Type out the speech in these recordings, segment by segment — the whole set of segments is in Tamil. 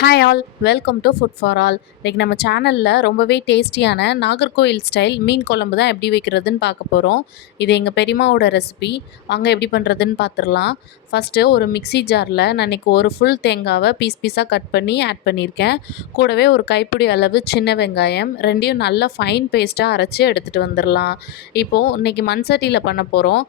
Hi all welcome to food for all இன்றைக்கி நம்ம சேனலில் ரொம்பவே டேஸ்டியான நாகர்கோயில் ஸ்டைல் மீன் குழம்பு தான் எப்படி வைக்கிறதுன்னு பார்க்க போகிறோம் இது எங்கள் பெரியம்மாவோட ரெசிபி வாங்க எப்படி பண்ணுறதுன்னு பார்த்துடலாம். ஃபஸ்ட்டு ஒரு மிக்ஸி ஜாரில் நான் இன்றைக்கி ஒரு ஃபுல் தேங்காவை பீஸ் பீஸாக கட் பண்ணி ஆட் பண்ணியிருக்கேன். கூடவே ஒரு கைப்பிடி அளவு சின்ன வெங்காயம் ரெண்டையும் நல்லா ஃபைன் பேஸ்ட்டாக அரைச்சி எடுத்துகிட்டு வந்துடலாம். இப்போது இன்றைக்கி மண் சட்டியில் பண்ண போகிறோம்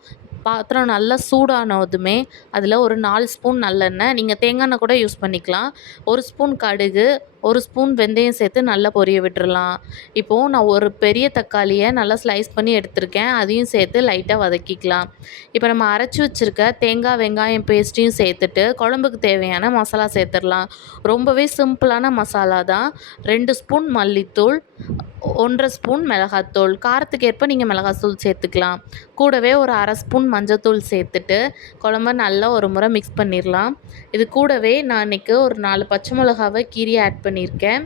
பாத்திரம் நல்லா சூடானதுமே அதில் ஒரு நாலு ஸ்பூன் நல்லெண்ணெய். நீங்கள் தேங்காய் எண்ணெய் கூட யூஸ் பண்ணிக்கலாம். ஒரு ஸ்பூன் கடுகு ஒரு ஸ்பூன் வெந்தயம் சேர்த்து நல்லா பொரிய விட்டுறலாம். இப்போது நான் ஒரு பெரிய தக்காளியை நல்லா ஸ்லைஸ் பண்ணி எடுத்திருக்கேன். அதையும் சேர்த்து லைட்டாக வதக்கிக்கலாம். இப்போ நம்ம அரைச்சி வச்சுருக்க தேங்காய் வெங்காயம் பேஸ்ட்டையும் சேர்த்துட்டு குழம்புக்கு தேவையான மசாலா சேர்த்துடலாம். ரொம்பவே சிம்பிளான மசாலா தான். ரெண்டு ஸ்பூன் மல்லித்தூள் ஒன்றரை ஸ்பூன் மிளகாத்தூள் காரத்துக்கு ஏற்ப நீங்கள் மிளகாத்தூள் சேர்த்துக்கலாம். கூடவே ஒரு அரை ஸ்பூன் மஞ்சத்தூள் சேர்த்துட்டு குழம்ப நல்லா ஒரு முறை மிக்ஸ் பண்ணிடலாம் இது கூடவே நான் இன்றைக்கி ஒரு நாலு பச்சை மிளகாவை கீரி ஆட் பண்ணியிருக்கேன்.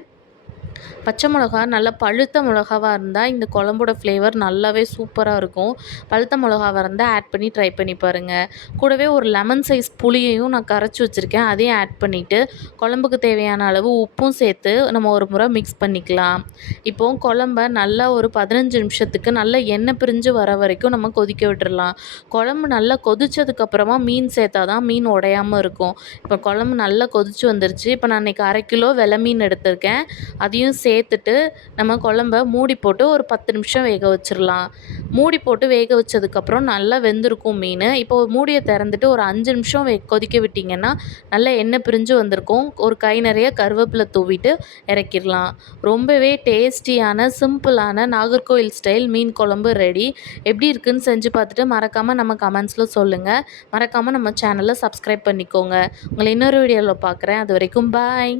பச்சை மிளகா நல்லா பழுத்த மிளகாவாக இருந்தால் இந்த குழம்போட ஃப்ளேவர் நல்லாவே சூப்பராக இருக்கும். பழுத்த மிளகாவாக இருந்தால் ஆட் பண்ணி ட்ரை பண்ணி பாருங்கள் கூடவே ஒரு லெமன் சைஸ் புளியையும் நான் கரைச்சி வச்சுருக்கேன். அதையும் ஆட் பண்ணிவிட்டு குழம்புக்கு தேவையான அளவு உப்பும் சேர்த்து நம்ம ஒரு முறை மிக்ஸ் பண்ணிக்கலாம். இப்போது குழம்ப நல்லா ஒரு பதினஞ்சு நிமிஷத்துக்கு நல்லா எண்ணெய் பிரிஞ்சு வர வரைக்கும் நம்ம கொதிக்க விட்டுடலாம் குழம்பு நல்லா கொதிச்சதுக்கப்புறமா மீன் சேர்த்தா தான் மீன் உடையாமல் இருக்கும். இப்போ குழம்பு நல்லா கொதிச்சு வந்துருச்சு. இப்போ நான் இன்றைக்கி அரை கிலோ வெலை மீன் எடுத்திருக்கேன். அதையும் சேர்த்துட்டு நம்ம குழம்ப மூடி போட்டு ஒரு பத்து நிமிஷம் வேக வச்சிடலாம் மூடி போட்டு வேக வச்சதுக்கப்புறம் நல்லா வெந்திருக்கும் மீன். இப்போ மூடியை திறந்துட்டு ஒரு அஞ்சு நிமிஷம் வே கொதிக்க விட்டிங்கன்னா நல்லா எண்ணெய் பிரிஞ்சு வந்திருக்கும். ஒரு கை நிறைய கருவேப்பிலை தூவிட்டு இறக்கிடலாம் ரொம்பவே டேஸ்டியான சிம்பிளான நாகர்கோவில் ஸ்டைல் மீன் குழம்பு ரெடி. எப்படி இருக்குன்னு செஞ்சு பார்த்துட்டு மறக்காமல் நம்ம கமெண்ட்ஸில் சொல்லுங்கள் மறக்காமல் நம்ம சேனலை சப்ஸ்கிரைப் பண்ணிக்கோங்க. உங்களை இன்னொரு வீடியோவில் பார்க்குறேன். அது வரைக்கும் பாய்.